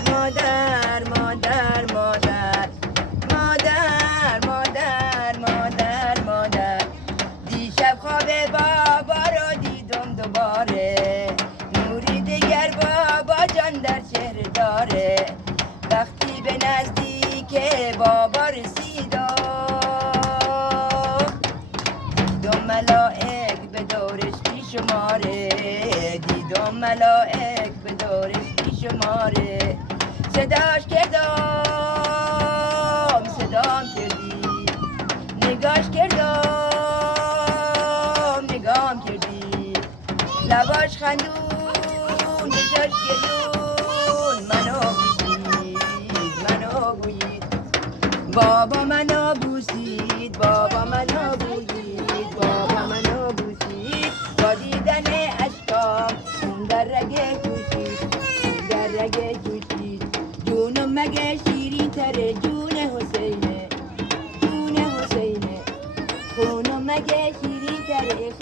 مادر مادر مادر مادر مادر مادر مادر دیشب خواب بابا رو دیدم دوباره نوری دیگر بابا جان در چهره داره وقتی به نزدیک بابا رسیدم دیدم ملائک به دورش بیشماره دیدم ملائک به دورش بیشماره صداش کردم صدام کردی نگاش کردم نگام کردی لباش خندون چشاش گریون منو بوسید بابا منو بوسید بابا منو بوسید بابا منو بوسید با دیدن اشکام اون در رگه کشید اون در رگه کشید جونم مگه شیرین تره جون حسینه جون حسینه خونم مگه شیرین تره